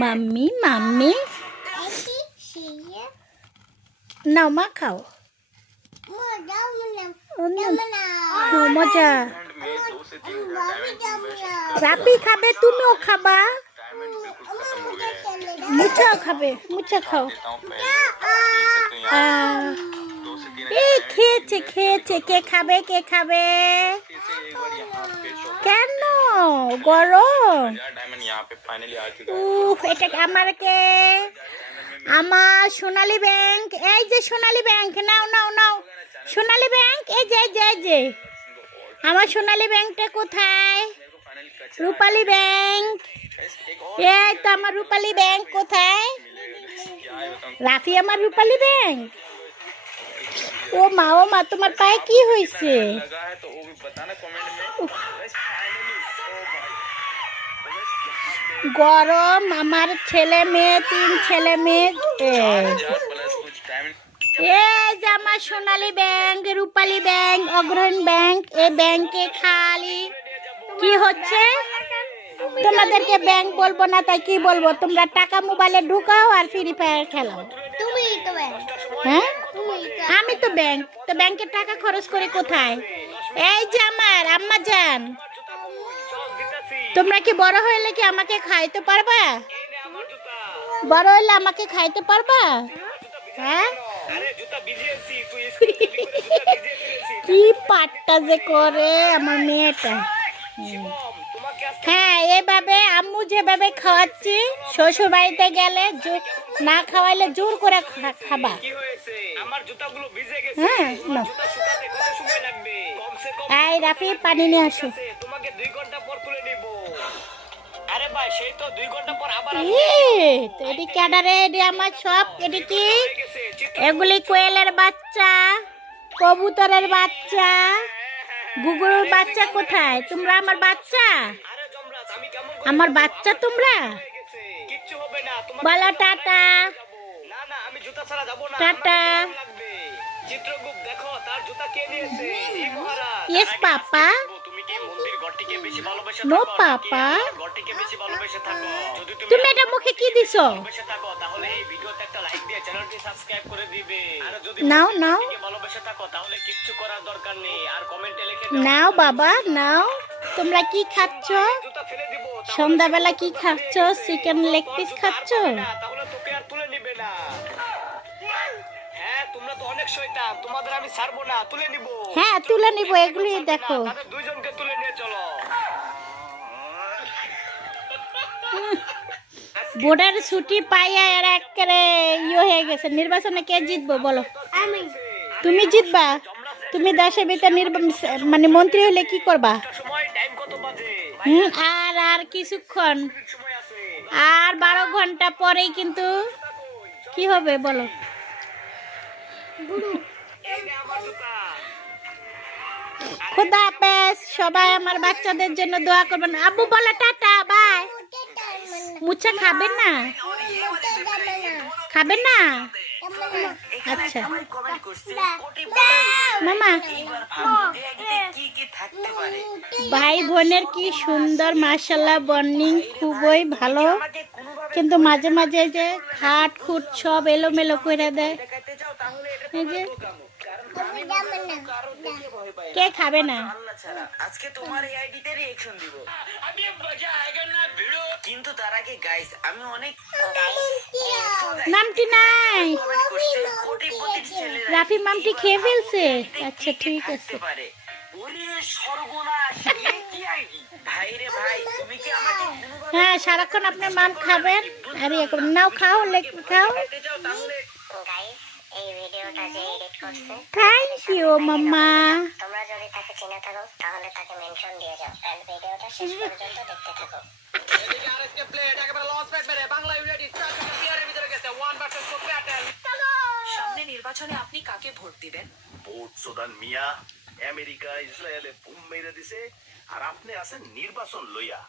Mummy mummy. নাও মা খাও। মজা। রাপি খাবে তুমিও খাবা। মুচাও খাবে মুচা খাও। এই খেয়েছে খেয়েছে। কে খাবে কে খাবে? কেন? গরম। উফ এটা আমার কে? আমার সোনালী ব্যাংক। এই যে সোনালী ব্যাংক নাও নাও নাও। সোনালী ব্যাংক এই যে যে যে। আমার সোনালী ব্যাংকটা কোথায়? রূপালী ব্যাংক। এই তো আমার রূপালী ব্যাংক কোথায়? রাফি আমার রূপালী ব্যাংক। ও মা ও মা তোমার পায়ে কি হয়েছে? গরম আমার ছেলে মেয়ে তিন ছেলে মেয়ে। এই যে আমার Sonali bank Rupali bank অগ্রহণ bank এ ব্যাংকে খালি। কি হচ্ছে? তোমাদেরকে ব্যাংক বলব না তাই কি বলব? তোমরা টাকা মোবাইলে ঢুকাও আর ফ্রি ফায়ার খেলাও। হ্যাঁ? আমি তো ব্যাংক। তো ব্যাংকে টাকা খরচ করে কোথায়? এই যে আমার আম্মা যান। তোমরা কি বড় হইলে কি আমাকে খাইতে পারবা? বড় হইলে আমাকে খাইতে পারবা? হ্যাঁ? কি পাটটা যে করে আমার মেয়েটা। হ্যাঁ এভাবে আম্মু যেভাবে খাওয়াচ্ছি শ্বশুর বাড়িতে গেলে না খাওয়াইলে জোর করে খাবা। হ্যাঁ রাফি, পানি নিয়ে আসো। তোমাকে দুই ঘণ্টা পর তুলে নিব। আরে ভাই সেই তো দুই ঘণ্টা পর আবার ই, তো এটি ক্যাডারে এটি আমার সব এটি কি? হয়ে এগুলি কোয়েলের বাচ্চা কবুতরের বাচ্চা। গুগলের বাচ্চা কোথায়? তোমরা আমার বাচ্চা? আমার বাচ্চা তোমরা? হয়ে কিচ্ছু হবে না তোমার বলো টাটা। না না আমি জুতা ছাড়া যাব না। টাটা। চিত্রগুপ্ত দেখো তার জুতা কে দিয়েছে ইয়েস পাপা। নাকি পাপা। তুমি এটা মুখে কি দিছো? নাও, নাও। ঘরটিকে থাকো তাহলে কিচ্ছু করার দরকার নেই। আর কমেন্টে লিখে নাও বাবা নাও। তোমরা কি খাচ্ছ? সন্ধ্যাবেলা কি খাচ্ছ? চিকেন লেগ পিস খাচ্ছ? তোমরা তো অনেক শয়তান তোমাদের আমি ছাড়বো না তুলে নিব। হ্যাঁ তুলে নিব এগুলি দেখো। তাদের দুইজনকে তুলে নিয়ে চলো। বোর্ডের ছুটি পাইয়া এরা একেবারে ইয়ে হয়ে গেছে নির্বাচনে কে জিতবো বলো? আমি। তুমি জিতবা? তুমি দেশের ভিতরে মানে মন্ত্রী হলে কি করবা? হুম, আর আর কিছুক্ষণ। আর বারো ঘণ্টা পরেই কিন্তু কি হবে বলো? খোদা হাফেজ, সবাই আমার বাচ্চাদের জন্য দোয়া করবেন। আব্বু বলো, টাটা, বাই। মুচা খাবেন না? খাবেন না? আচ্ছা। মামা। ভাই বোনের কি সুন্দর মার্শাল্লাহ বর্নিং খুবই ভালো। কিন্তু মাঝে মাঝে যে খাট খুট সব এলোমেলো করে দেয়। কে খাবে না? আজকে তোমার এই আইডিতে রিঅ্যাকশন দিব। আমি মজা আয়েগা না ভিড়ো। কিন্তু তার আগে গাইস আমি অনেক নামটি নাই রাফি মামটি খেয়ে ফেলছে। আচ্ছা ঠিক আছে। হ্যাঁ সারাক্ষণ আপনার মাম খাবেন? আর নাও খাও খাও খেতে চাও তাহলে গাইস এই ভিডিওটা যে এডিট করছে থ্যাংক ইউ মাম্মা তোমরা যদি তাকে চিনে থাকো তাহলে তাকে মেনশন দিয়ে যাও এন্ড ভিডিওটা শেষ পর্যন্ত দেখতে থাকো এদিকে আরএসকে প্লেট একেবারে লঞ্চ প্যাড মেরে বাংলা ইউনাইটেড স্টার পিয়ারের ভিতরে গেছে ওয়ান ভার্সেস টু ব্যাটেল সামনে নির্বাচনে আপনি কাকে ভোট দিবেন? ভোট সুদান মিয়া আমেরিকা ইসরায়েলে বুম মেরে দিছে আর আপনি আছেন নির্বাচন লইয়া।